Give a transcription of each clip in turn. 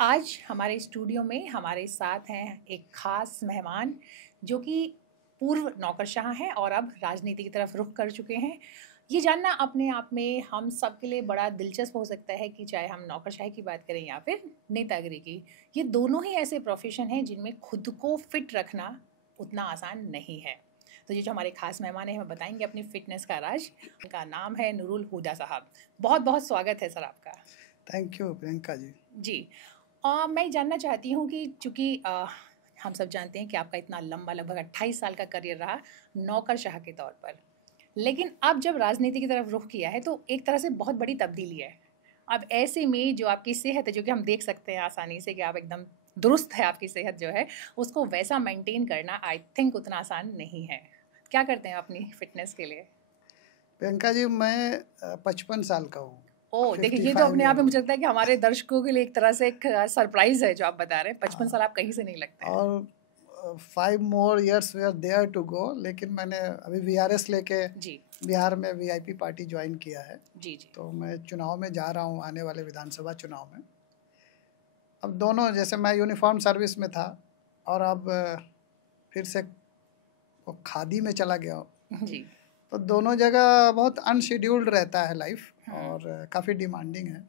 आज हमारे स्टूडियो में हमारे साथ हैं एक खास मेहमान जो कि पूर्व नौकरशाह हैं और अब राजनीति की तरफ रुख कर चुके हैं। ये जानना अपने आप में हम सब के लिए बड़ा दिलचस्प हो सकता है कि चाहे हम नौकरशाही की बात करें या फिर नेतागिरी की, ये दोनों ही ऐसे प्रोफेशन हैं जिनमें खुद को फिट रखना उतना आसान नहीं है। तो ये जो हमारे खास मेहमान हैं हमें बताएंगे अपनी फिटनेस का राज। उनका नाम है नूरुल हुदा साहब। बहुत बहुत स्वागत है सर आपका। Thank you Priyanka ji. जी। मैं जानना चाहती हूँ कि चूँकि हम सब जानते हैं कि आपका इतना लंबा लगभग 28 साल का करियर रहा नौकरशाह के तौर पर, लेकिन अब जब राजनीति की तरफ रुख किया है तो एक तरह से बहुत बड़ी तब्दीली है। अब ऐसे में जो आपकी सेहत है, जो कि हम देख सकते हैं आसानी से कि आप एकदम दुरुस्त है, आपकी सेहत जो है उसको वैसा मेंटेन करना आई थिंक उतना आसान नहीं है। क्या करते हैं अपनी फिटनेस के लिए? प्रियंका जी, मैं 55 साल का हूँ। ओह! देखिए, ये तो अपने आप में मुझे लगता है कि हमारे दर्शकों के लिए एक तरह से एक सरप्राइज़ है जो आप बता रहे हैं। 55 साल आप कहीं से नहीं लगते हैं। और 5 मोर ईयर्स वे आर देयर टू गो, लेकिन मैंने अभी वीआरएस लेके जी। बिहार में वीआईपी पार्टी ज्वाइन किया है। जी, जी। तो मैं चुनाव में जा रहा हूँ, आने वाले विधानसभा चुनाव में। अब दोनों, जैसे मैं यूनिफॉर्म सर्विस में था और अब फिर से वो खादी में चला गया हूँ। जी। तो दोनों जगह बहुत अनशेड्यूल्ड रहता है लाइफ, और काफ़ी डिमांडिंग है।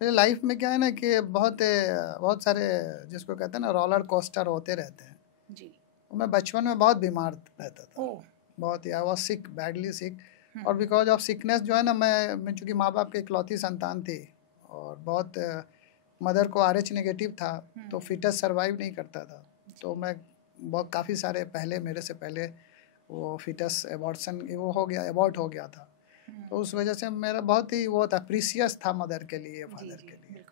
मेरे लाइफ में क्या है ना कि बहुत सारे, जिसको कहते हैं ना, रोलर कोस्टर होते रहते हैं। जी। मैं बचपन में बहुत बीमार रहता था, ओह! बहुत ही आई वॉज सिक, बैडली सिक। और बिकॉज ऑफ सिकनेस जो है ना, मैं चूँकि माँ बाप की इकलौती संतान थी और बहुत मदर को RH नेगेटिव था, तो फिटस सर्वाइव नहीं करता था। तो मैं बहुत काफ़ी सारे पहले, मेरे से पहले वो फिटस एबॉर्शन वो हो गया, एबॉर्ट हो गया था। तो उस वजह से मेरा बहुत ही वो था, प्रीसियस था मदर के लिए, फादर के लिए।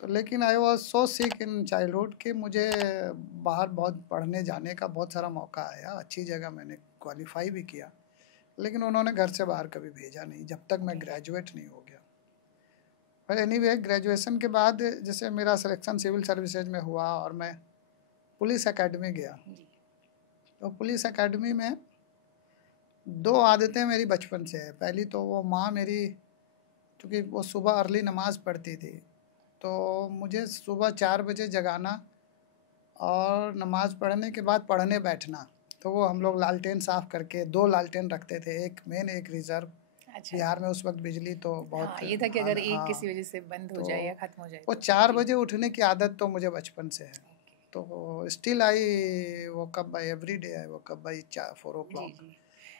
तो लेकिन I was so sick in childhood कि मुझे बाहर बहुत पढ़ने जाने का बहुत सारा मौका आया। अच्छी जगह मैंने क्वालिफाई भी किया, लेकिन उन्होंने घर से बाहर कभी भेजा नहीं जब तक मैं ग्रेजुएट नहीं हो गया। पर एनीवे, ग्रेजुएशन के बाद जैसे मेरा सिलेक्शन सिविल सर्विसेज में हुआ और मैं पुलिस एकेडमी गया। तो पुलिस एकेडमी में 2 आदतें मेरी बचपन से है। पहली तो वो माँ मेरी, चूँकि वो सुबह अर्ली नमाज़ पढ़ती थी, तो मुझे सुबह 4 बजे जगाना और नमाज़ पढ़ने के बाद पढ़ने बैठना। तो वो हम लोग लालटेन साफ़ करके 2 लालटेन रखते थे, एक मेन एक रिज़र्व। अच्छा। बिहार में उस वक्त बिजली तो बहुत हाँ, ये था कि अगर एक किसी हाँ, वजह से बंद हो तो जाए या खत्म हो जाए वो तो। 4 जी। बजे उठने की आदत तो मुझे बचपन से है। तो still I woke up by every day, I woke up by 4 जी, o'clock। जी।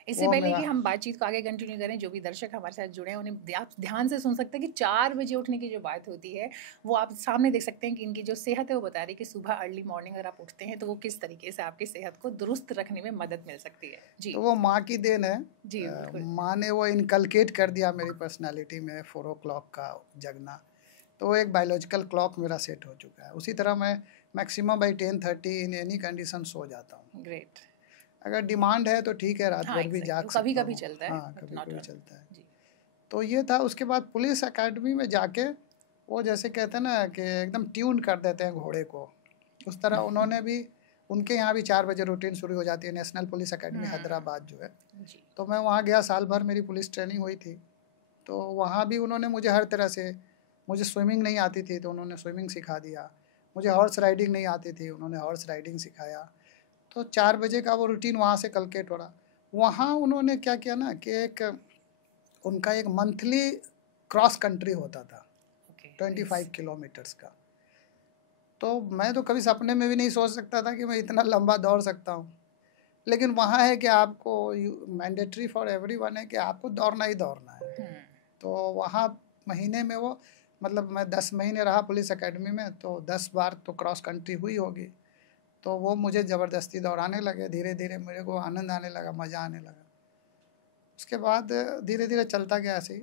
इससे वो पहले मेरा कि हम बातचीत को आगे कंटिन्यू करें, जो भी दर्शक हमारे साथ जुड़े हैं उन्हें आप ध्यान से सुन सकते हैं कि 4 बजे उठने की जो बात होती है, वो आप सामने देख सकते हैं कि इनकी जो सेहत है वो बता रही है कि सुबह अर्ली मॉर्निंग अगर आप उठते हैं तो वो किस तरीके से आपकी सेहत को दुरुस्त रखने में मदद मिल सकती है। जी। तो वो माँ की देन है। जी, बिल्कुल। माँ ने वो इनकलकेट कर दिया मेरी पर्सनालिटी में 4 o'clock का जगना। तो वो एक बायोलॉजिकल क्लॉक मेरा सेट हो चुका है। उसी तरह मैं maximum by 10:30 in any condition so जाता हूँ। ग्रेट। अगर डिमांड है तो ठीक है, रात हाँ, भर भी जाग कभी सकता कभी हूँ। चलता है, हाँ, बट कभी नॉट कभी ऑल। चलता है। जी। तो ये था। उसके बाद पुलिस एकेडमी में जाके वो, जैसे कहते हैं ना कि एकदम ट्यून कर देते हैं घोड़े को, उस तरह उन्होंने भी, उनके यहाँ भी 4 बजे रूटीन शुरू हो जाती है, नेशनल पुलिस एकेडमी हैदराबाद जो है। जी। तो मैं वहाँ गया, साल भर मेरी पुलिस ट्रेनिंग हुई थी। तो वहाँ भी उन्होंने मुझे हर तरह से, मुझे स्विमिंग नहीं आती थी तो उन्होंने स्विमिंग सिखा दिया, मुझे हॉर्स राइडिंग नहीं आती थी, उन्होंने हॉर्स राइडिंग सिखाया। तो 4 बजे का वो रूटीन वहाँ से कलकेट हो रहा। वहाँ उन्होंने क्या किया ना कि उनका एक मंथली क्रॉस कंट्री होता था, 25 किलोमीटर्स का। तो मैं तो कभी सपने में भी नहीं सोच सकता था कि मैं इतना लंबा दौड़ सकता हूँ। लेकिन वहाँ है कि आपको, मैंडेटरी फॉर एवरीवन है कि आपको दौड़ना ही दौड़ना है। तो वहाँ महीने में वो, मतलब मैं 10 महीने रहा पुलिस एकेडमी में, तो 10 बार तो क्रॉस कंट्री हुई होगी। तो वो मुझे ज़बरदस्ती दौड़ाने लगे। धीरे धीरे मेरे को आनंद आने लगा, मज़ा आने लगा। उसके बाद धीरे धीरे चलता गया ऐसे ही।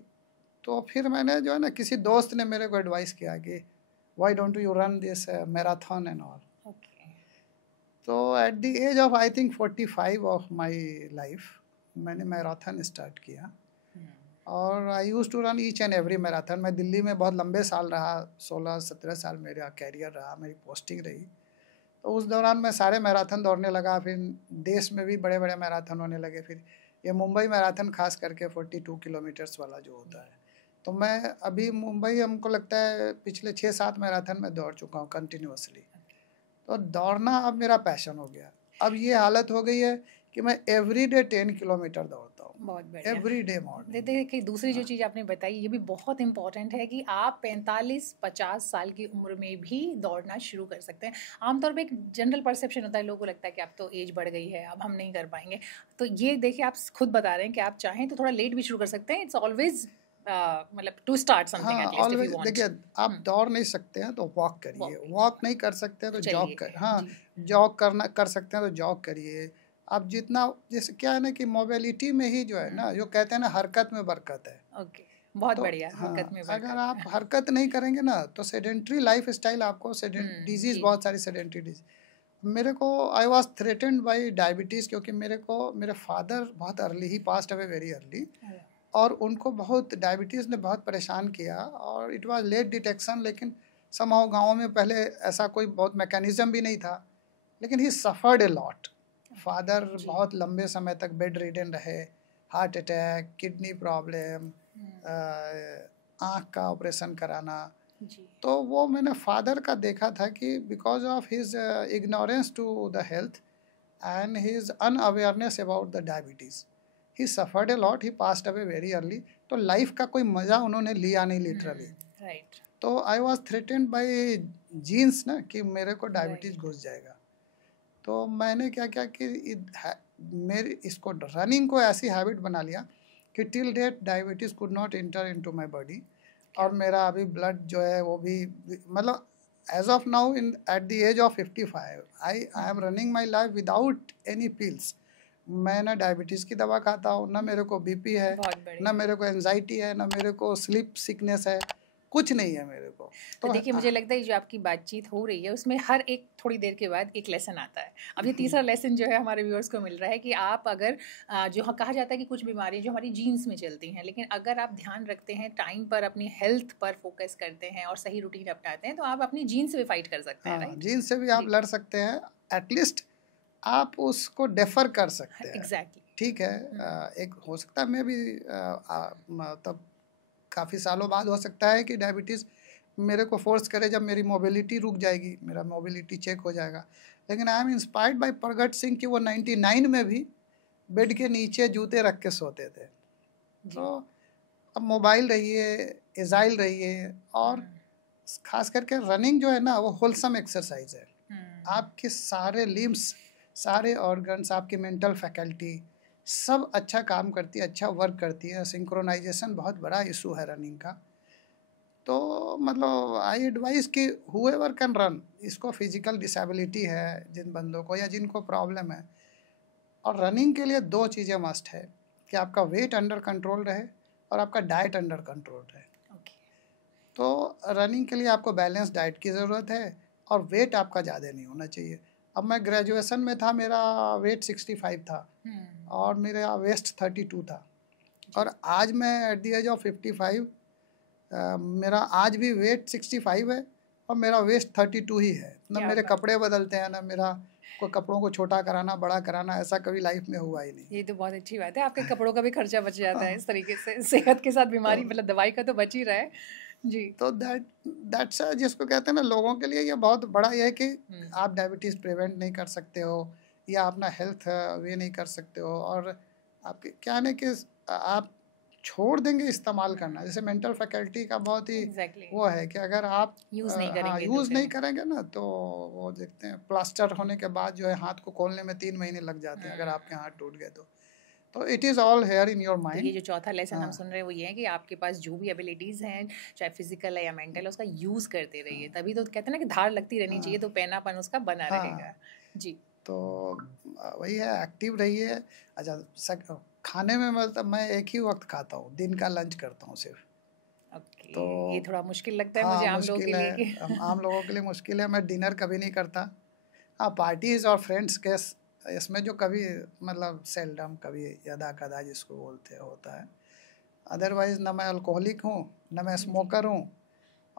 तो फिर मैंने जो है ना, किसी दोस्त ने मेरे को एडवाइस किया कि why don't you run this marathon and all. तो at the age of I think 45 of my life मैंने मैराथन स्टार्ट किया। और I use to run each and every marathon. मैं दिल्ली में बहुत लंबे साल रहा, 16-17 साल मेरा कैरियर रहा, मेरी पोस्टिंग रही। तो उस दौरान मैं सारे मैराथन दौड़ने लगा। फिर देश में भी बड़े बड़े मैराथन होने लगे। फिर ये मुंबई मैराथन खास करके 42 किलोमीटर्स वाला जो होता है, तो मैं अभी मुंबई, हमको लगता है पिछले 6-7 मैराथन में दौड़ चुका हूँ कंटिन्यूअसली। तो दौड़ना अब मेरा पैशन हो गया। अब ये हालत हो गई है कि मैं एवरी डे 10 किलोमीटर दौड़ता हूँ, बहुत बढ़िया। Every day morning. देखिए दूसरी जो चीज़ आपने बताई ये भी बहुत इंपॉर्टेंट है कि आप 45-50 साल की उम्र में भी दौड़ना शुरू कर सकते हैं। आमतौर पे एक जनरल परसेप्शन होता है, लोगों को लगता है कि अब तो एज बढ़ गई है, अब हम नहीं कर पाएंगे। तो ये देखिए आप खुद बता रहे हैं कि आप चाहें तो थोड़ा लेट भी शुरू कर सकते हैं। इट्स ऑलवेज मतलब टू स्टार्ट समथिंग हाँ, at least if always you want. देखिए, आप दौड़ नहीं सकते हैं तो वॉक करिए, Walk वॉक नहीं कर सकते हैं तो जॉग चलिए कर, हाँ जी। जॉग करना कर सकते हैं तो जॉग करिए। आप जितना, जैसे क्या है ना कि मोबिलिटी में ही जो है ना, जो कहते हैं ना हरकत में बरकत है। ओके, बहुत तो बढ़िया, हरकत हाँ, में अगर बरकत। आप हरकत नहीं करेंगे ना तो सेडेंट्री लाइफ स्टाइल, आपको डिजीज, जी। बहुत सारी सेडेंट्री डिजीज। मेरे को, आई वॉज थ्रेटेंड बाई डायबिटीज़, क्योंकि मेरे फादर बहुत अर्ली ही पास्ट अवे, वेरी अर्ली। और उनको बहुत डायबिटीज़ ने बहुत परेशान किया, और इट वाज लेट डिटेक्शन। लेकिन समहाउ गाँव में पहले ऐसा कोई बहुत मैकेनिज़्म भी नहीं था, लेकिन ही सफ़र्ड ए लॉट। फादर जी। बहुत लंबे समय तक बेड रिडन रहे, हार्ट अटैक, किडनी प्रॉब्लम, आँख का ऑपरेशन कराना। जी। तो वो मैंने फादर का देखा था कि because of his ignorance to the health and his unawareness about the diabetes, he suffered a lot, he passed away very early. तो लाइफ का कोई मज़ा उन्होंने लिया नहीं लिटरली। राइट। तो I was threatened by genes ना, कि मेरे को डायबिटीज़ Right. घुस जाएगा। तो मैंने क्या किया कि मेरी इसको, रनिंग को ऐसी हैबिट बना लिया कि till date diabetes could not enter into my body. और मेरा अभी ब्लड जो है वो भी, मतलब as of now, in at the age of 55 I am running my life without any pills. मैं ना डायबिटीज़ की दवा खाता हूँ, ना मेरे को बीपी है, बहुत ना बढ़िया। मेरे को एंजाइटी है, ना मेरे को स्लीप सिकनेस है, कुछ नहीं है मेरे को। तो देखिए मुझे लगता है जो आपकी बातचीत हो रही है उसमें हर एक थोड़ी देर के बाद एक लेसन आता है। अब ये तीसरा लेसन जो है हमारे व्यूअर्स को मिल रहा है कि आप अगर जो कहा जाता है कि कुछ बीमारियां जो हमारी जीन्स में चलती हैं, लेकिन अगर आप ध्यान रखते हैं, टाइम पर अपनी हेल्थ पर फोकस करते हैं और सही रूटीन अपनाते हैं, तो आप अपनी जीन्स से भी फाइट कर सकते हैं। राइट, जीन्स से भी आप लड़ सकते हैं, एटलीस्ट आप उसको डेफर कर सकते हैं। एग्जैक्टली। ठीक है, एक हो सकता है मैं भी मतलब काफ़ी सालों बाद हो सकता है कि डायबिटीज़ मेरे को फोर्स करे, जब मेरी मोबिलिटी रुक जाएगी, मेरा मोबिलिटी चेक हो जाएगा। लेकिन आई एम इंस्पायर्ड बाय प्रगट सिंह कि वो 99 में भी बेड के नीचे जूते रख के सोते थे। तो अब मोबाइल रहिए, एजाइल रहिए, और ख़ास करके रनिंग जो है ना, वो होलसम एक्सरसाइज है। आपके सारे लिम्स, सारे ऑर्गन्स, आपकी मेंटल फैकल्टी सब अच्छा काम करती है, अच्छा वर्क करती है। सिंक्रोनाइजेशन बहुत बड़ा इशू है रनिंग का। तो मतलब आई एडवाइस कि हुएवर कैन रन, इसको फिजिकल डिसेबिलिटी है जिन बंदों को या जिनको प्रॉब्लम है, और रनिंग के लिए 2 चीज़ें मस्ट है कि आपका वेट अंडर कंट्रोल रहे और आपका डाइट अंडर कंट्रोल रहे। तो रनिंग के लिए आपको बैलेंस डाइट की ज़रूरत है, और वेट आपका ज़्यादा नहीं होना चाहिए। अब मैं ग्रेजुएशन में था, मेरा वेट 65 था और मेरा वेस्ट 32 था, और आज मैं एट द एज ऑफ 55 मेरा आज भी वेट 65 है और मेरा वेस्ट 32 ही है। ना मेरे कपड़े बदलते हैं, ना मेरा को कपड़ों को छोटा कराना, बड़ा कराना, ऐसा कभी लाइफ में हुआ ही नहीं। ये तो बहुत अच्छी बात है, आपके कपड़ों का भी खर्चा बच जाता है इस तरीके से। सेहत के साथ बीमारी, मतलब दवाई का तो बच ही रहा है जी। तो दैट्स जिसको कहते हैं ना, लोगों के लिए ये बहुत बड़ा ये है कि आप डायबिटीज़ प्रिवेंट नहीं कर सकते हो, या अपना हेल्थ वे नहीं कर सकते हो, और आपके क्या है कि आप छोड़ देंगे इस्तेमाल करना। जैसे मेंटल फैकल्टी का बहुत ही वो है कि अगर आप यूज़ नहीं करेंगे, यूज़ नहीं करेंगे ना, तो वो देखते हैं प्लास्टर होने के बाद जो है हाथ को खोलने में 3 महीने लग जाते हैं, अगर आपके हाथ टूट गए तो it is all here in your mind. ये जो चौथा लेसन हम सुन रहे हैं वो ये है कि आपके पास जो भी एबिलिटीज़ हैं, चाहे फिजिकल है या मेंटल है, उसका यूज़ करते रहिए, तभी तो कहते हैं ना कि धार लगती रहनी चाहिए, तो पैनापन उसका बना रहेगा जी। तो वही है, एक्टिव रहिए। अच्छा, खाने में मतलब मैं एक ही वक्त खाता हूँ, दिन का लंच करता हूँ सिर्फ। तो ये थोड़ा मुश्किल लगता है मुझे आम लोगों के लिए कि आम लोगों के लिए मुश्किल है। मैं डिनर कभी नहीं करता। हाँ, पार्टीज़ और फ्रेंड्स के इसमें जो कभी मतलब सेल्डम, कभी यदा कदा जिसको बोलते हैं, होता है। अदरवाइज़ ना मैं अल्कोहलिक हूँ, ना मैं स्मोकर हूँ,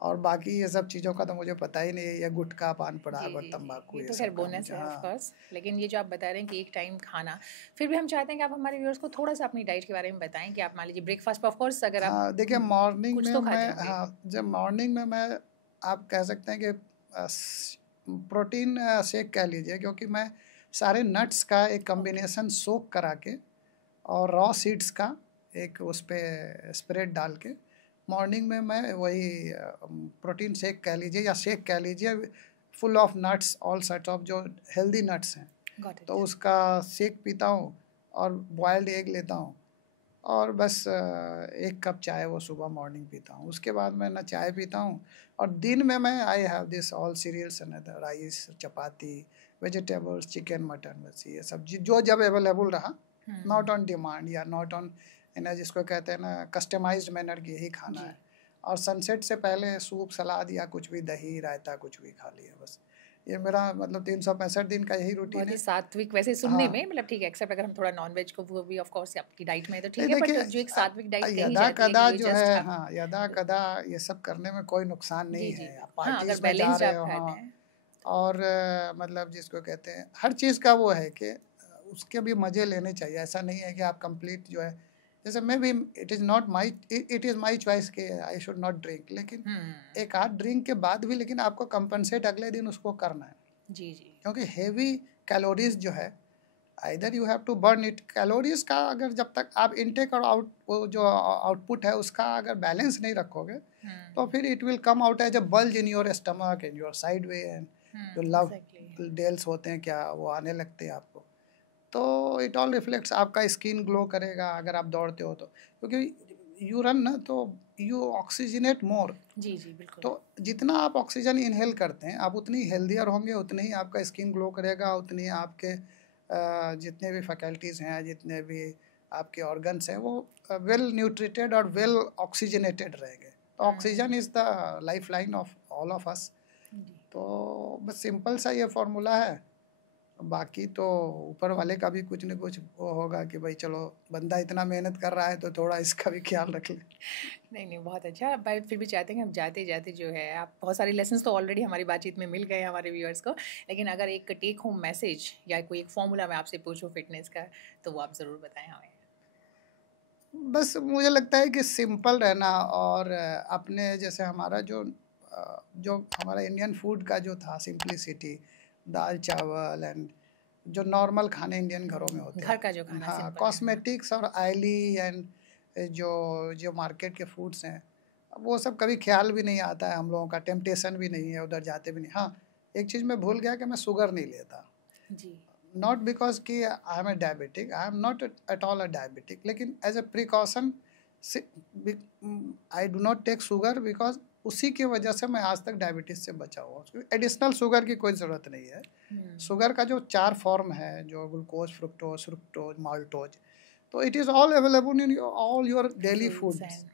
और बाकी ये सब चीज़ों का तो मुझे पता ही नहीं है, ये गुटखा पान पराग और जी, तंबाकू ये ये तो सब खैर का बोनस मुझे, है ऑफ हाँ। कोर्स, लेकिन ये जो आप बता रहे हैं कि एक टाइम खाना, फिर भी हम चाहते हैं कि आप हमारे व्यूअर्स को थोड़ा सा अपनी डाइट के बारे में बताएं कि आप मान लीजिए ब्रेकफास्ट पर ऑफ कोर्स अगर आप हाँ देखिए, मॉर्निंग कुछ में तो खाते मैं, होंगे। हाँ जब मॉर्निंग में मैं, आप कह सकते हैं कि प्रोटीन शेक कह लीजिए, क्योंकि मैं सारे नट्स का एक कॉम्बिनेशन सोक करा के और रॉ सीड्स का एक उस पर स्प्रेड डाल के मॉर्निंग में मैं वही प्रोटीन शेक कह लीजिए या शेक कह लीजिए, full of nuts, all set of जो हेल्दी नट्स हैं, गॉट इट। तो उसका शेक पीता हूँ और बॉयल्ड एग लेता हूँ और बस एक कप चाय वो सुबह मॉर्निंग पीता हूँ। उसके बाद मैं ना चाय पीता हूँ, और दिन में मैं I have this all cereals and rice, chapati, vegetables, chicken, mutton, बस ये सब जो जब अवेलेबल रहा, नॉट ऑन डिमांड या नॉट ऑन जिसको कहते हैं ना कस्टमाइज्ड मैनर की ही खाना जी। है। और सनसेट से पहले सूप, सलाद या कुछ भी, दही, रायता, कुछ भी खा लिया बस। ये मेरा मतलब 365 दिन का यही रूटीन बहुत ही है। सात्विक वैसे सुनने हाँ में, मतलब ठीक है, एक्सेप्ट अगर हम थोड़ा नॉन वेज को वो भी ऑफ कोर्स आपकी डाइट में है तो नहीं ठीक है, बट देखिए, जो एक सात्विक डाइट कही यदा जाती है कदा कि ये जो जस्ट है, आप हाँ यदा कदा ये सब करने में कोई नुकसान जी नहीं जी है। आप हाँ, अगर पार्टीज में जा बैलेंस्ड रहे आप हो, खाते हाँ, हैं। और मतलब जिसको कहते हैं हर चीज़ का वो है कि उसके भी मज़े लेने चाहिए। ऐसा नहीं है कि आप कंप्लीट जो है, जैसे मैं भी, इट इज़ माई चॉइस कि आई शुड नॉट ड्रिंक, लेकिन एक आध ड्रिंक के बाद भी लेकिन आपको कंपनसेट अगले दिन उसको करना है। जी जी क्योंकि हेवी कैलोरीज जो है, either you have to burn it. Calories का अगर जब तक आप इनटेक और आउट, वो जो आउटपुट है उसका अगर बैलेंस नहीं रखोगे, तो फिर it will come out as a bulge in your stomach, in your side way, and जो लव एग्जैक्टली। डेल्स होते हैं क्या, वो आने लगते हैं आपको। तो इट ऑल रिफ्लेक्ट्स, आपका स्किन ग्लो करेगा अगर आप दौड़ते हो तो, क्योंकि यू रन ना, तो यू ऑक्सीजनेट मोर। जी जी बिल्कुल। तो जितना आप ऑक्सीजन इनहेल करते हैं, आप उतनी हेल्दियर होंगे, उतनी ही आपका स्किन ग्लो करेगा, उतनी ही आपके जितने भी फैकल्टीज़ हैं, जितने भी आपके ऑर्गन्स हैं, वो वेल न्यूट्रिटेड और वेल ऑक्सीजनेटेड रहेंगे। तो oxygen is the life line of all of us. तो बस सिंपल सा ये फार्मूला है। बाकी तो ऊपर वाले का भी कुछ न कुछ वो होगा कि भाई चलो, बंदा इतना मेहनत कर रहा है तो थोड़ा इसका भी ख्याल रख ले। नहीं नहीं, बहुत अच्छा। बट फिर भी चाहते हैं कि हम जाते जाते जो है, आप बहुत सारे लेसन्स तो ऑलरेडी हमारी बातचीत में मिल गए हमारे व्यूअर्स को, लेकिन अगर एक टेक होम मैसेज या कोई एक फॉर्मूला मैं आपसे पूछूं फिटनेस का, तो वो आप ज़रूर बताएं हमें। बस मुझे लगता है कि सिंपल रहना, और अपने जैसे हमारा जो हमारा इंडियन फूड का जो था, सिंप्लिसिटी, दाल चावल एंड जो नॉर्मल खाने इंडियन घरों में होते घर हैं, का जो खाना हाँ, सिंपल। कॉस्मेटिक्स और ऑयली एंड जो जो मार्केट के फूड्स हैं, वो सब कभी ख्याल भी नहीं आता है हम लोगों का, टेम्पटेशन भी नहीं है, उधर जाते भी नहीं। हाँ, एक चीज़ मैं भूल गया कि मैं शुगर नहीं लेता। जी। नॉट बिकॉज कि I am a diabetic, I am not at all a diabetic, लेकिन as a precaution I do not take sugar, because उसी की वजह से मैं आज तक डायबिटीज़ से बचा हुआ हूँ। एडिशनल शुगर की कोई ज़रूरत नहीं है। शुगर का जो 4 फॉर्म है, जो ग्लूकोज, फ्रुक्टोज, फ्रुक्टोज, माल्टोज, तो it is all available in all your daily foods.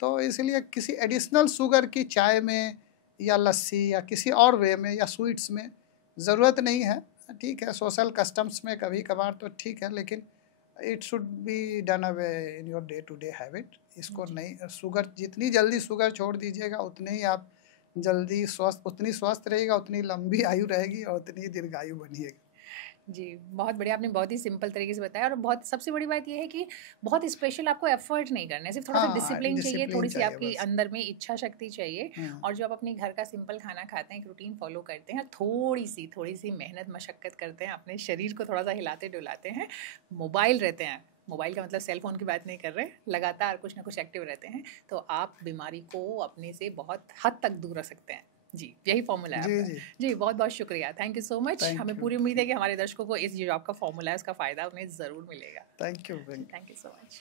तो इसलिए किसी एडिशनल शुगर की चाय में या लस्सी या किसी और वे में या स्वीट्स में ज़रूरत नहीं है। ठीक है, सोशल कस्टम्स में कभी कभार तो ठीक है, लेकिन it should be done away in your day to day habit. इसको नहीं, शुगर जितनी जल्दी शुगर छोड़ दीजिएगा, उतने ही आप जल्दी स्वस्थ, उतनी स्वस्थ रहेगा, उतनी लंबी आयु रहेगी और उतनी दीर्घायु बनिएगी। जी, बहुत बढ़िया, आपने बहुत ही सिंपल तरीके से बताया, और बहुत सबसे बड़ी बात ये है कि बहुत स्पेशल आपको एफर्ट नहीं करना है, सिर्फ थोड़ा सा डिसिप्लिन चाहिए, थोड़ी सी आपकी अंदर में इच्छा शक्ति चाहिए, और जो आप अपने घर का सिंपल खाना खाते हैं, एक रूटीन फॉलो करते हैं, थोड़ी सी मेहनत मशक्कत करते हैं, अपने शरीर को थोड़ा सा हिलाते डुलाते हैं, मोबाइल रहते हैं, मोबाइल का मतलब सेल फोन की बात नहीं कर रहे, लगातार कुछ ना कुछ एक्टिव रहते हैं, तो आप बीमारी को अपने से बहुत हद तक दूर रख सकते हैं। जी, यही फॉर्मूला है आपका। जी, बहुत बहुत शुक्रिया, थैंक यू सो मच। हमें पूरी उम्मीद है कि हमारे दर्शकों को इस जो आपका फॉर्मूला है उसका फ़ायदा उन्हें ज़रूर मिलेगा। Thank you so much.